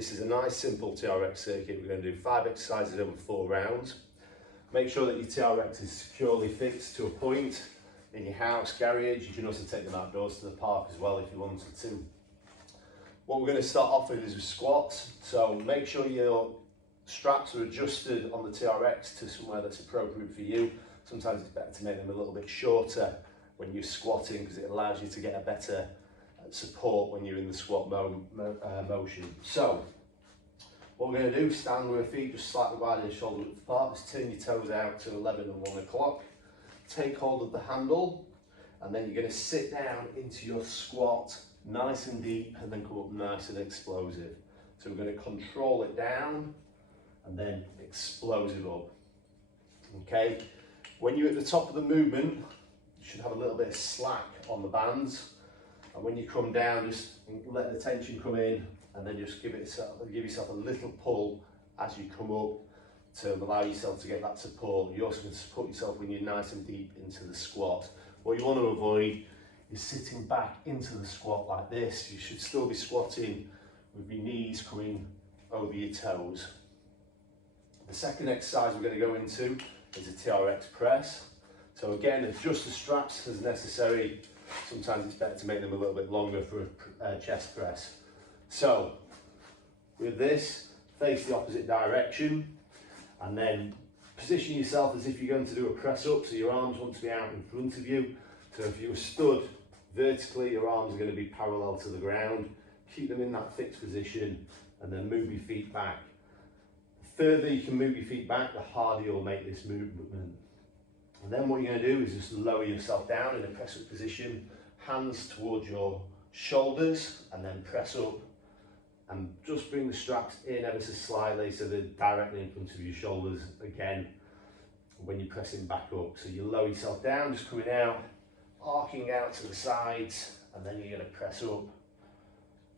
This is a nice simple TRX circuit. We're going to do 5 exercises over 4 rounds. Make sure that your TRX is securely fixed to a point in your house, garage. You can also take them outdoors to the park as well if you wanted to. What we're going to start off with is with squats. So make sure your straps are adjusted on the TRX to somewhere that's appropriate for you. Sometimes it's better to make them a little bit shorter when you're squatting because it allows you to get a better support when you're in the squat motion. So what we're going to do, stand with our feet just slightly wider than shoulder width apart. Just turn your toes out to 11 and 1 o'clock. Take hold of the handle, and then you're going to sit down into your squat nice and deep and then come up nice and explosive. So we're going to control it down and then explosive up. Okay, when you're at the top of the movement, you should have a little bit of slack on the bands, and when you come down, just let the tension come in and then just give yourself a little pull as you come up to allow yourself to get that support. You also can support yourself when you're nice and deep into the squat. What you want to avoid is sitting back into the squat like this. You should still be squatting with your knees coming over your toes. The second exercise we're going to go into is a TRX press. So again, adjust the straps as necessary. Sometimes it's better to make them a little bit longer for a chest press. So with this, face the opposite direction and then position yourself as if you're going to do a press up, so your arms want to be out in front of you. So if you were stood vertically, your arms are going to be parallel to the ground. Keep them in that fixed position and then move your feet back. The further you can move your feet back, the harder you'll make this movement. And then what you're going to do is just lower yourself down in a press up position, hands towards your shoulders, and then press up and just bring the straps in ever so slightly so they're directly in front of your shoulders again when you're pressing back up. So you lower yourself down, just coming out, arcing out to the sides, and then you're going to press up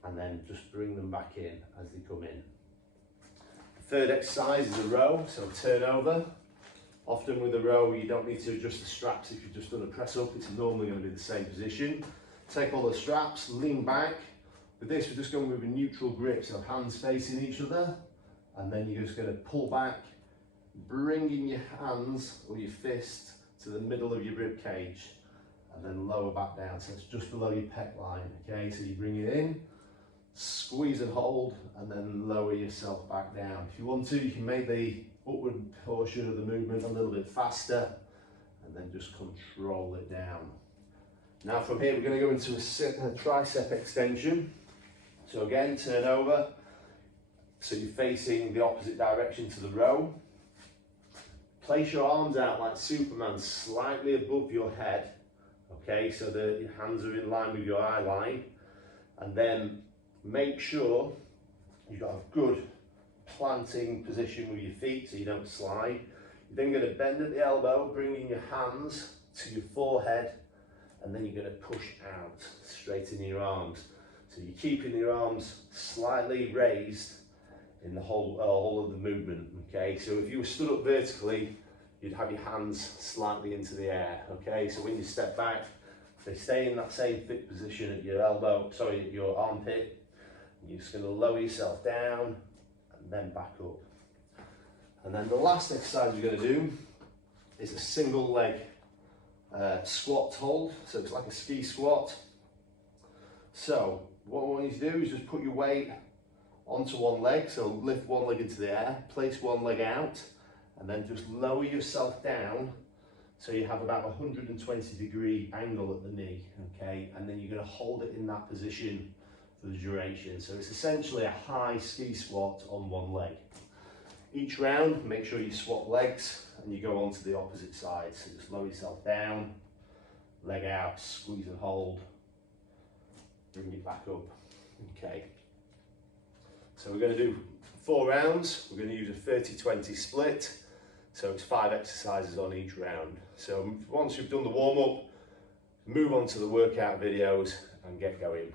and then just bring them back in as they come in. The third exercise is a row, so turn over. Often with a row you don't need to adjust the straps if you've just done a press up, it's normally going to be the same position. Take all the straps, lean back. With this we're just going with a neutral grip, so hands facing each other, and then you're just going to pull back, bringing your hands or your fist to the middle of your rib cage and then lower back down, so it's just below your pec line. Okay, so you bring it in, squeeze and hold, and then lower yourself back down. If you want to, you can make the upward portion of the movement a little bit faster and then just control it down. Now from here we're going to go into a tricep extension. So again, turn over, so you're facing the opposite direction to the row. Place your arms out like Superman, slightly above your head, okay, so that your hands are in line with your eye line, and then make sure you've got a good planting position with your feet so you don't slide. You're then going to bend at the elbow, bringing your hands to your forehead, and then you're going to push out, straighten your arms. So you're keeping your arms slightly raised in the whole of the movement, okay? So if you were stood up vertically, you'd have your hands slightly into the air, okay? So when you step back, they stay in that same fit position at your at your armpit. You're just going to lower yourself down and then back up. And then the last exercise we're going to do is a single leg squat hold. So it's like a ski squat. So what I want you to do is just put your weight onto one leg, so lift one leg into the air, place one leg out, and then just lower yourself down so you have about a 120-degree angle at the knee, okay? And then you're going to hold it in that position for the duration. So it's essentially a high ski squat on one leg. Each round, make sure you swap legs and you go on to the opposite side. So just lower yourself down, leg out, squeeze and hold, bring it back up, okay? So we're going to do 4 rounds. We're going to use a 30-20 split. So it's 5 exercises on each round. So once you've done the warm-up, move on to the workout videos and get going.